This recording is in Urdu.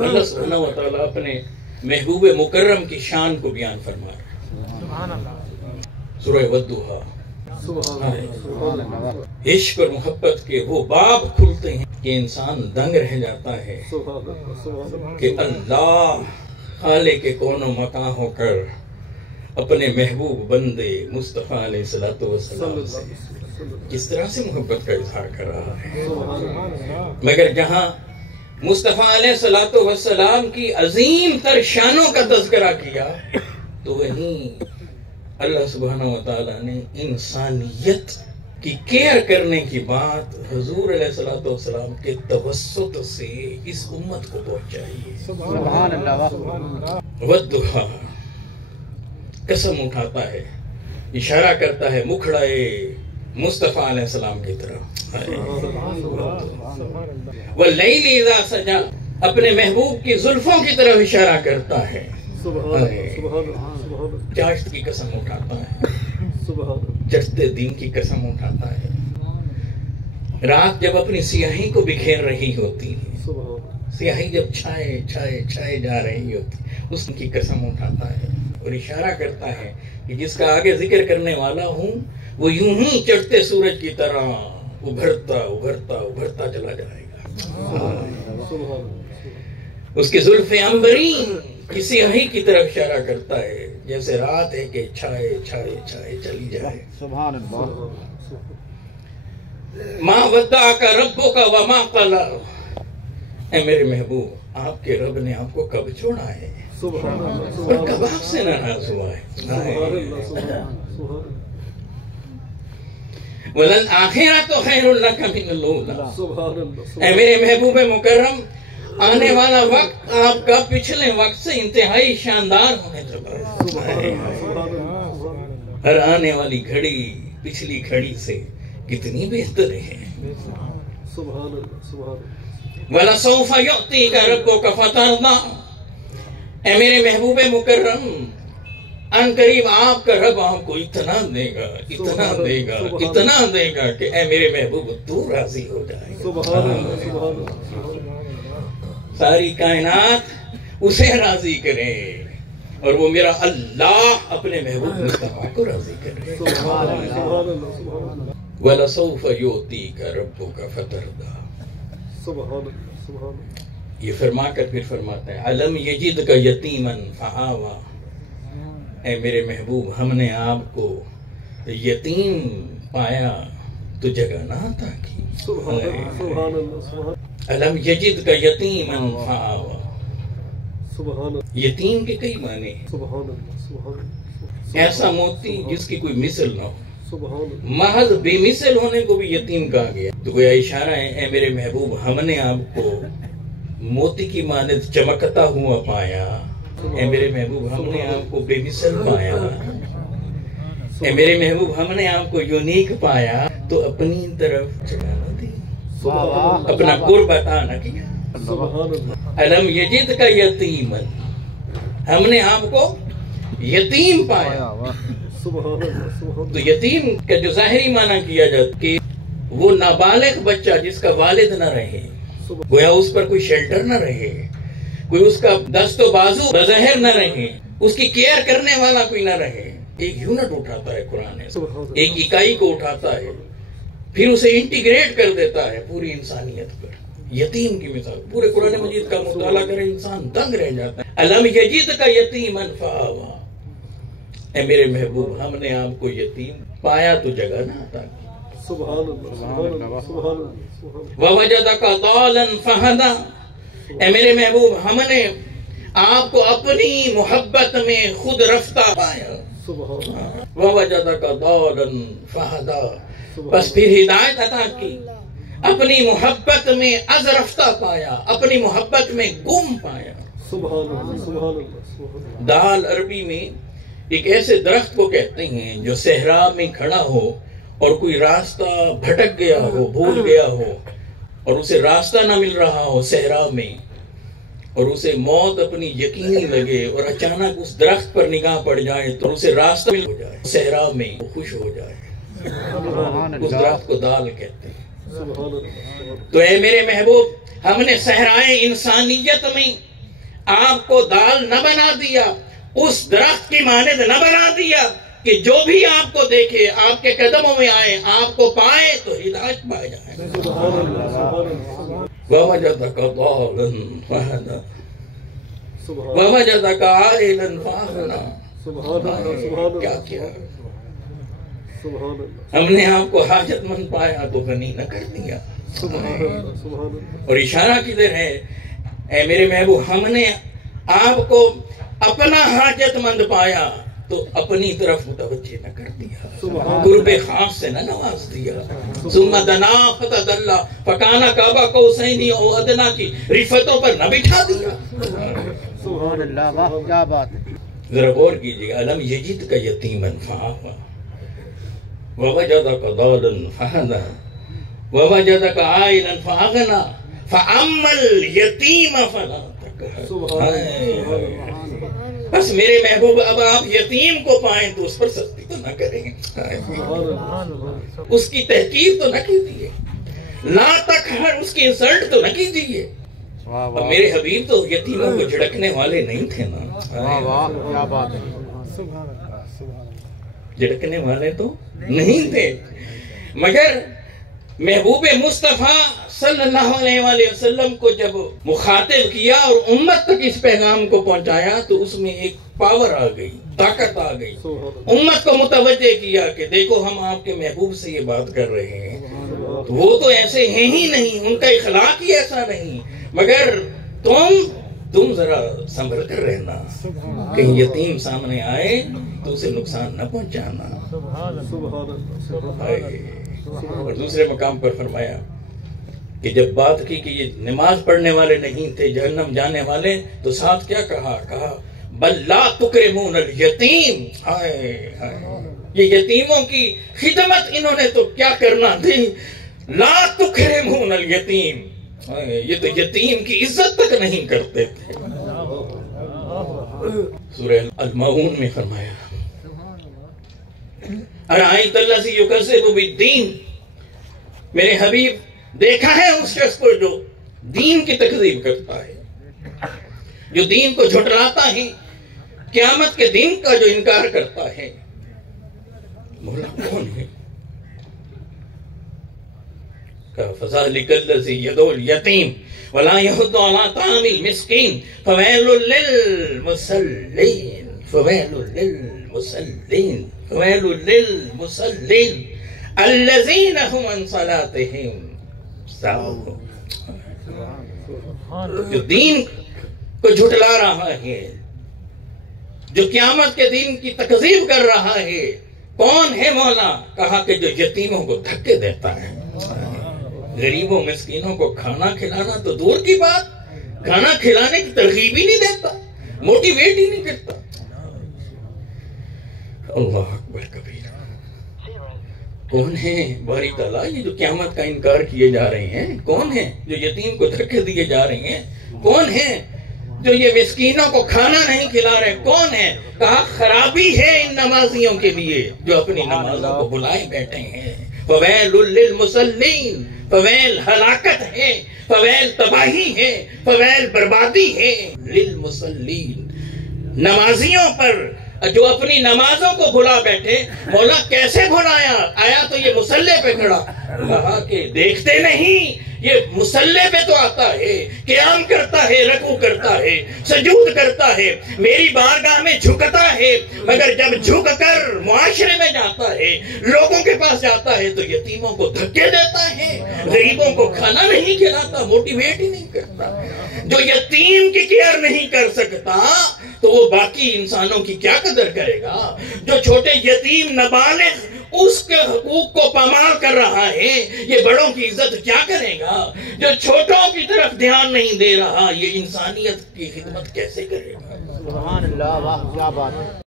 اللہ سبحانہ و تعالیٰ اپنے محبوب مکرم کی شان کو بیان فرما رہا ہے۔ سورہ والضحیٰ، عشق اور محبت کے وہ باب کھلتے ہیں کہ انسان دنگ رہ جاتا ہے کہ اللہ خالق کون و مکان ہو کر اپنے محبوب بندے مصطفیٰ علیہ السلام سے کس طرح سے محبت کا اظہار کر رہا ہے۔ مگر جہاں مصطفیٰ علیہ السلام کی عظیم تر شانوں کا تذکرہ کیا تو وہیں اللہ سبحانہ و تعالیٰ نے انسانیت کی کیئر کرنے کی بات حضور علیہ السلام کے توسط سے اس امت کو پہنچائی۔ سبحان اللہ۔ والضحیٰ، قسم اٹھاتا ہے، اشارہ کرتا ہے مکھڑائے مصطفیٰ علیہ السلام کی طرف۔ واللیل اذا سجا، اپنے محبوب کی زلفوں کی طرف اشارہ کرتا ہے۔ چاشت کی قسم اٹھاتا ہے، چڑھتے دین کی قسم اٹھاتا ہے۔ رات جب اپنی سیاہی کو بکھیر رہی ہوتی ہے، سیاہی جب چھائے چھائے چھائے جا رہی ہوتی، اس کی قسم اٹھاتا ہے اور اشارہ کرتا ہے کہ جس کا آگے ذکر کرنے والا ہوں وہ یوں ہی چڑھتے سورج کی طرح ابھرتا ابھرتا ابھرتا چلا جائے گا۔ اس کی زلف عنبری کی سیاہی کی طرف اشارہ کرتا ہے، جیسے رات ہے کہ چھائے چھائے چھائے چلی جائے۔ سبحان اللہ۔ ما ودعک ربک وما قلی، اے میرے محبوب آپ کے رب نے آپ کو کب چھوڑا ہے اور کب آپ سے ناراض ہوا ہے۔ وَلَلْآخِرَةُ خَيْرٌ لَكَ مِنَ الْأُولَىٰ، اے میرے محبوب مکرم آنے والا وقت آپ کا پچھلے وقت سے انتہائی شاندار ہونے لگا ہے۔ ہر آنے والی گھڑی پچھلی گھڑی سے کتنی بہتر ہے۔ وَلَسَوْفَ يُعْطِيكَ رَبُّكَ فَتَرْضَىٰ، اے میرے محبوب مکرم ان قریب آپ کا رب آپ کو اتنا دے گا اتنا دے گا اتنا دے گا کہ اے میرے محبوب تو راضی ہو جائے گا۔ ساری کائنات اسے راضی کرے اور وہ میرا اللہ اپنے محبوب مصطفیٰ کو راضی کرے۔ وَلَسَوْفَ يُعْطِيكَ رَبُّكَ فَتَرْضَىٰ، یہ فرما کر پھر فرماتا ہے أَلَمْ يَجِدْكَ يَتِيمًا فَآوَىٰ، اے میرے محبوب ہم نے آپ کو یتیم پایا تو جگہ نہ عطا کی۔ أَلَمْ يَجِدْكَ يَتِيمًا فَآوَىٰ، یتیم کے کئی معنی ہیں، ایسا موتی جس کی کوئی مثل نہ ہو، محض بے مثل ہونے کو بھی یتیم کہا گیا۔ تو گویا اشارہ ہے اے میرے محبوب ہم نے آپ کو موتی کی مانند چمکتا ہوا پایا، اے میرے محبوب ہم نے آپ کو بے مثل پایا، اے میرے محبوب ہم نے آپ کو یونیک پایا تو اپنی طرف چلا نہ دی، اپنا قرب عطا نہ کیا۔ أَلَمْ يَجِدْكَ يَتِيمًا، ہم نے آپ کو یتیم پایا۔ تو یتیم کا جو ظاہری معنی کیا جاتا کہ وہ نابالغ بچہ جس کا والد نہ رہے، گویا اس پر کوئی شیلٹر نہ رہے، کوئی اس کا دست و بازو بظاہر نہ رہے، اس کی کیئر کرنے والا کوئی نہ رہے۔ ایک یونٹ اٹھاتا ہے قرآن، ایک اکائی کو اٹھاتا ہے، پھر اسے انٹیگریٹ کر دیتا ہے پوری انسانیت پر۔ یتیم کی مثال پورے قرآن مجید کا مطالعہ کرے انسان دنگ رہ جاتا ہے۔ أَلَمْ يَجِدْكَ يَتِيمًا فَآوَىٰ، اے میرے محبوب ہم نے آپ کو یتیم پایا تو جگہ نہ عطا کی۔ وَوَجَدَكَ ضَالًا فَهَدَىٰ، اے میرے محبوب ہم نے آپ کو اپنی محبت میں خود رفتہ پایا۔ وَوَجَدَكَ ضَالًا فَهَدَىٰ، بس پھر ہدایت عطا کی، اپنی محبت میں از رفتہ پایا، اپنی محبت میں گم پایا۔ دال عربی میں ایک ایسے درخت کو کہتے ہیں جو صحرا میں کھڑا ہو اور کوئی راستہ بھٹک گیا ہو، بھول گیا ہو اور اسے راستہ نہ مل رہا ہو صحرا میں، اور اسے موت اپنی یقینی لگے اور اچانک اس درخت پر نگاہ پڑ جائے تو اسے راستہ مل جائے صحرا میں، وہ خوش ہو جائے، اس درخت کو دال کہتے ہیں۔ تو اے میرے محبوب ہم نے صحرائے انسانیت میں آپ کو دال نہ بنا دیا، اس درخت کی مانند نہ بنا دیا کہ جو بھی آپ کو دیکھے، آپ کے قدموں میں آئے، آپ کو پائے تو ہدایت پائے جائے۔ وَوَجَدَكَ ضَالًّا فَهَدَىٰ وَوَجَدَكَ عَائِلًا فَأَغْنَىٰ۔ کیا کیا؟ ہم نے آپ کو حاجت مند پایا تو غنی نہ کر دیا۔ اور اشارہ کدھر ہے؟ اے میرے محبوب، ہم نے آپ کو اپنا حاجت مند پایا تو اپنی طرف متوجہ نہ کر دیا، قرب خاص سے نہ نواز دیا۔ ثم دنا فتدلی فکان قاب قوسین او ادنی کی رفتوں پر نہ بٹھا دیا۔ سبحان اللہ، واہ کیا بات ہے۔ ذرا غور کیجیے، الم یجدک یتیما فآویٰ ووجدک ضالا فہدیٰ ووجدک عائلا فأغنیٰ فأما الیتیم فلا تقہر۔ بس میرے محبوب، اب آپ یتیم کو پائیں تو اس پر سختی تو نہ کریں، اس کی تحقیر تو نہ کیجیے، لا تقہر، اس کی انسلٹ تو نہ کیجیے۔ اب میرے حبیب تو یتیموں کو جھڑکنے والے نہیں تھے نا، کیا بات ہے، جھڑکنے والے تو نہیں تھے، مگر محبوب مصطفیٰ صلی اللہ علیہ وآلہ وسلم کو جب مخاطب کیا اور امت تک اس پیغام کو پہنچایا تو اس میں ایک پاور آ گئی، طاقت آ گئی، امت کو متوجہ کیا کہ دیکھو ہم آپ کے محبوب سے یہ بات کر رہے ہیں، وہ تو ایسے ہیں ہی نہیں، ان کا اخلاق ہی ایسا نہیں، مگر تم ذرا سنبھل کر رہنا، کہیں یتیم سامنے آئے تو اسے نقصان نہ پہنچانا۔ اور دوسرے مقام پر فرمایا کہ جب بات کی کہ یہ نماز پڑھنے والے نہیں تھے، جہنم جانے والے، تو ساتھ کیا کہا؟ بل لا تکرمون الیتیم۔ یہ یتیموں کی خدمت انہوں نے تو کیا کرنا تھی، لا تکرمون الیتیم، یہ تو یتیم کی عزت تک نہیں کرتے تھے۔ سورہ المعون میں فرمایا ارائیت الذی یکذب بالدین، میرے حبیب دیکھا ہے اس شخص کو جو دین کی تکذیب کرتا ہے، جو دین کو جھٹلاتا ہے، قیامت کے دن کا جو انکار کرتا ہے، مولا کون ہے؟ فَذَلِكَ الَّذِي يَدْعُو الْيَتِيمَ وَلَا يَحُضُّ عَلَىٰ طَعَامِ الْمِسْكِينِ فَوَيْلٌ لِّلْمُصَلِّينَ فَوَيْلٌ لِّلْمُصَلِّينَ فَوَيْلٌ لِّلْمُصَلِّينَ الَّذِينَ هُمْ عَنْ صَلَاتِهِمْ سَاهُونَ۔ جو دین کو جھٹلا رہا ہے، جو قیامت کے دن کی تکذیب کر رہا ہے، کون ہے مولا؟ کہا کہ جو یتیموں کو دھکے دیتا ہے، غریبوں مسکینوں کو کھانا کھلانا تو دور کی بات، کھانا کھلانے کی ترغیب ہی نہیں دیتا، موٹیویٹ ہی نہیں کرتا۔ اللہ اکبر کبیرہ۔ کون ہے باری تعالیٰ یہ جو قیامت کا انکار کیے جا رہے ہیں؟ کون ہے جو یتیم کو دھکے دیے جا رہے ہیں؟ کون ہے جو یہ مسکینوں کو کھانا نہیں کھلا رہے؟ کون ہے؟ کہا خرابی ہے ان نمازیوں کے لیے جو اپنی نمازوں کو بلائے بیٹھے ہیں۔ فویل للمصلین، فویل ہلاکت ہے، فویل تباہی ہے، فویل بربادی ہے للمصلین، نمازیوں پر جو اپنی نمازوں کو بھلا بیٹھے۔ مولا کیسے بھلایا؟ آیا تو یہ مصلی پہ کھڑا، کہا کہ دیکھتے نہیں یہ مصلی پہ تو آتا ہے، قیام کرتا ہے، رکوع کرتا ہے، سجود کرتا ہے، میری بارگاہ میں جھکتا ہے، مگر جب جھک کر معاشرے میں جاتا ہے، لوگوں کے پاس جاتا ہے تو یتیموں کو دھکے دیتا ہے، غریبوں کو کھانا نہیں کھلاتا، موٹیویٹ ہی نہیں کرتا۔ جو یتیم کی کیئر نہیں کر سکتا تو وہ باقی انسانوں کی کیا قدر کرے گا؟ جو چھوٹے یتیم نابالغ اس کے حقوق کو پامال کر رہا ہے، یہ بڑوں کی عزت کیا کرے گا؟ جو چھوٹوں کی طرف دھیان نہیں دے رہا، یہ انسانیت کی خدمت کیسے کرے گا؟ سبحان اللہ، واہ کیا بات ہے۔